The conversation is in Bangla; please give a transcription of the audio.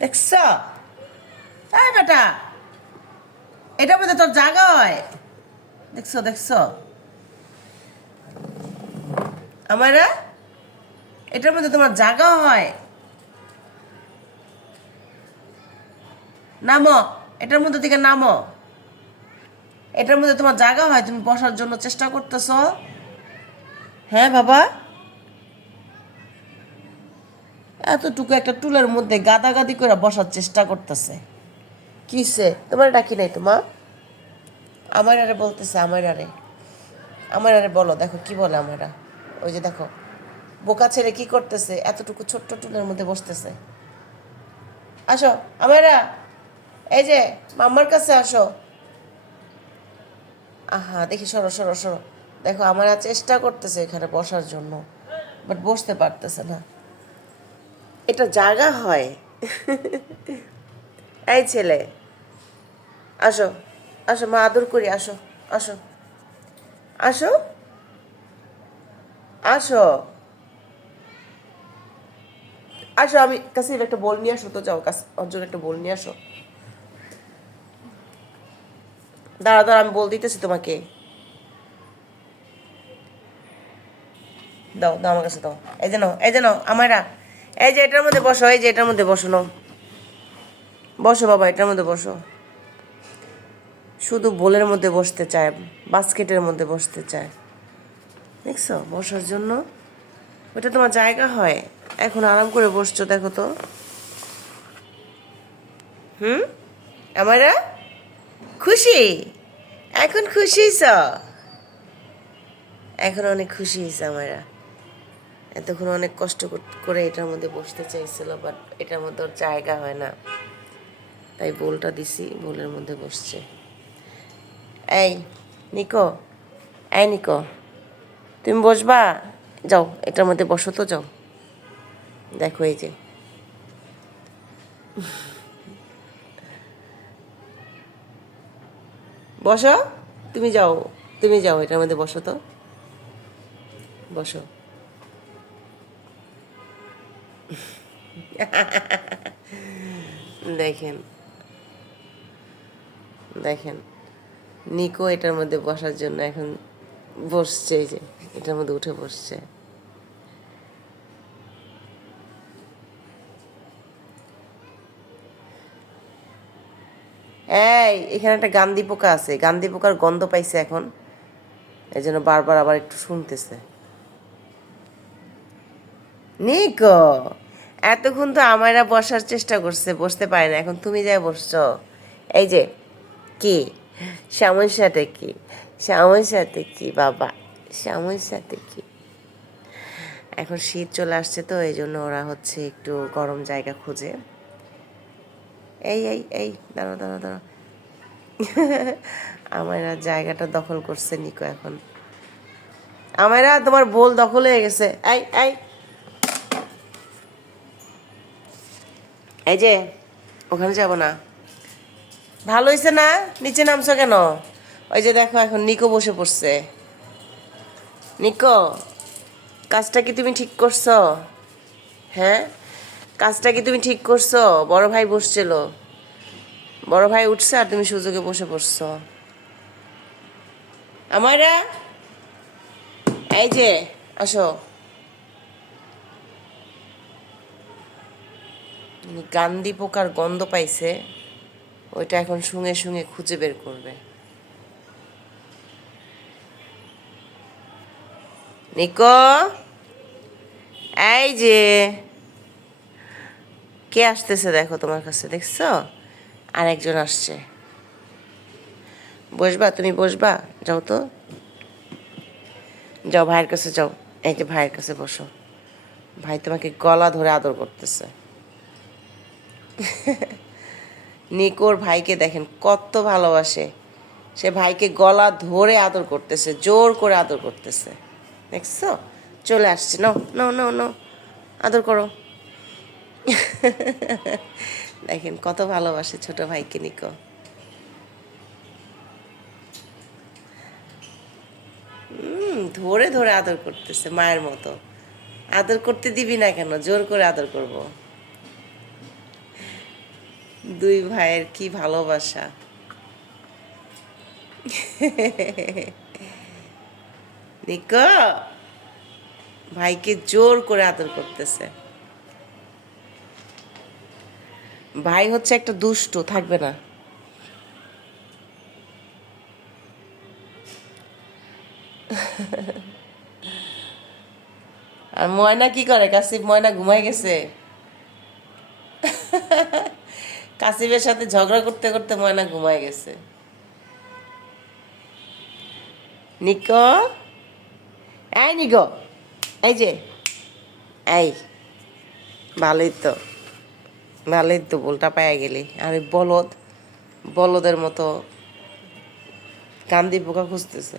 দেখছ? এই বেটা, এটার মধ্যে তোর জায়গা হয়। দেখছো দেখছো আমারা, এটার মধ্যে তোমার জায়গা হয়। নামো, এটার মধ্যে থেকে নামো। এটার মধ্যে তোমার জায়গা হয়, তুমি বসার জন্য চেষ্টা করতেছো। হ্যাঁ বাবা, এতটুকু একটা টুলের মধ্যে গাদাগাদি করে বসার চেষ্টা করতেছে। কিসে তোমার ডাকি নাই তোমা? আমার আরে বলতেছে, আমার আরে বলো, দেখো কি বলে আমারা। ওই যে দেখো, বোকা ছেলে কি করতেছে, এতটুকু ছোট্ট টুলের মধ্যে বসতেছে। আসো আমারা, এই যে মাম্মার কাছে আসো। আহা, দেখি, সরো সরো সরো। দেখো আমরা চেষ্টা করতেছে এখানে বসার জন্য, বাট বসতে পারতেছে না। এটা জায়গা হয়? এই ছেলে, আসো, আসো মা আদর করি, আসো, আসো, আসো, আসো, আসো। আমি কাছে একটা বল নিয়ে আসো তো, যাও কাছে ওর জন্য একটা বল নিয়ে আসো। দাঁড়া দাঁড়া, আমি বল দিতেছি তোমাকে। দাও দাও আমার কাছে দাও। এই যে নাও, এই যে নাও আমারা। এই যে এটার মধ্যে বসো, এই যে এটার মধ্যে বসো, নাও বসো বাবা, এটার মধ্যে বসো। শুধু বোলের মধ্যে বসতে চায়, বাস্কেটের মধ্যে বসতে চায়। দেখছো, বসার জন্য ওটা তোমার জায়গা হয়। এখন আরাম করে বসছো, দেখো তো। হুম, আমারা খুশি? এখন খুশি হইছ? এখন অনেক খুশি হয়েছে আমারা। এতক্ষণ অনেক কষ্ট করে এটার মধ্যে বসতে চাইছিল, বাট এটার মধ্যে ওর জায়গা হয় না, তাই বোলটা দিছি, বোলের মধ্যে বসছে। এই নিকো, এই নিকো, তুমি বসবা? যাও এটার মধ্যে বসো তো, যাও। দেখো এই যে, বসো, তুমি যাও, তুমি যাও এটার মধ্যে বসো তো, বসো। দেখেন, দেখেন, নিকো এটার মধ্যে বসার জন্য এখন বসছে, এই যে এটার মধ্যে উঠে বসছে। এই, এখানে একটা গান্ধী পোকা আছে, গান্ধী পোকার গন্ধ পাইছে এখন, এই জন্য বারবার আবার একটু শুনতেছে। নিকো, এতক্ষণ তো আমারা বসার চেষ্টা করছে, বসতে পারে না, এখন তুমি যাই বসছো। এই যে, কি সমস্যাটা কি? সমস্যাটা কি বাবা, সমস্যাটা কি? এখন শীত চলে আসছে তো, এই জন্য ওরা হচ্ছে একটু গরম জায়গা খোঁজে। এই এই এই, দাঁড়ো দাঁড়ো দাঁড়ো। আমারা জায়গাটা দখল করছে নিকো এখন। আমারা, তোমার বোল দখল হয়ে গেছে। এই এই, এই যে, ওখানে যাব না। ভালো হয়েছে না? নিচে নামছো কেন? ওই যে দেখো, এখন নিকো বসে পড়ছে। নিকো, কাজটা কি তুমি ঠিক করছো? হ্যাঁ, কাজটা কি তুমি ঠিক করছো? বড় ভাই বসছিল, বড় ভাই উঠছে আর তুমি সুযোগে বসে পড়ছো। আমারা, এই যে, আসো। গান্ধী পোকার গন্ধ পাইছে, ওইটা এখন শুঙে শুঙে খুঁজে বের করবে। নিকো, এই যে, কে আসতেছে দেখো তোমার কাছে, দেখছো? আরেকজন আসছে। বসবা, তুমি বসবা? যাও তো, যাও ভাইয়ের কাছে যাও। এই যে ভাইয়ের কাছে বসো, ভাই তোমাকে গলা ধরে আদর করতেছে। নিকোর ভাইকে দেখেন কত ভালোবাসে, সে ভাইকে গলা ধরে আদর করতেছে, জোর করে আদর করতেছে। দেখছো, চলে আসছে, নাও নাও নাও নাও, আদর করো। দেখেন কত ভালোবাসে ছোট ভাইকে নিকো। ধরে ধরে আদর করতেছে মায়ের মতো। আদর করতে দিবি না কেন? জোর করে আদর করব। দুই ভাইয়ের কি ভালোবাসা। নিকো ভাইকে জোর করে আদর করতেছে। ভাই হচ্ছে একটা দুষ্ট, থাকবে না। আর ময়না কি করে? কাসিফ, ময়না ঘুমাই গেছে। কাসিফের সাথে ঝগড়া করতে করতে ময়না ঘুমাই গেছে। নিকো, এই নিকো, এই যে, এই, ভালোই তো, ভালোই তো, বলটা পায়ে গেলি। আর ওই বলদ, বলদের মতো কান্দি পোকা খুঁজতেছে।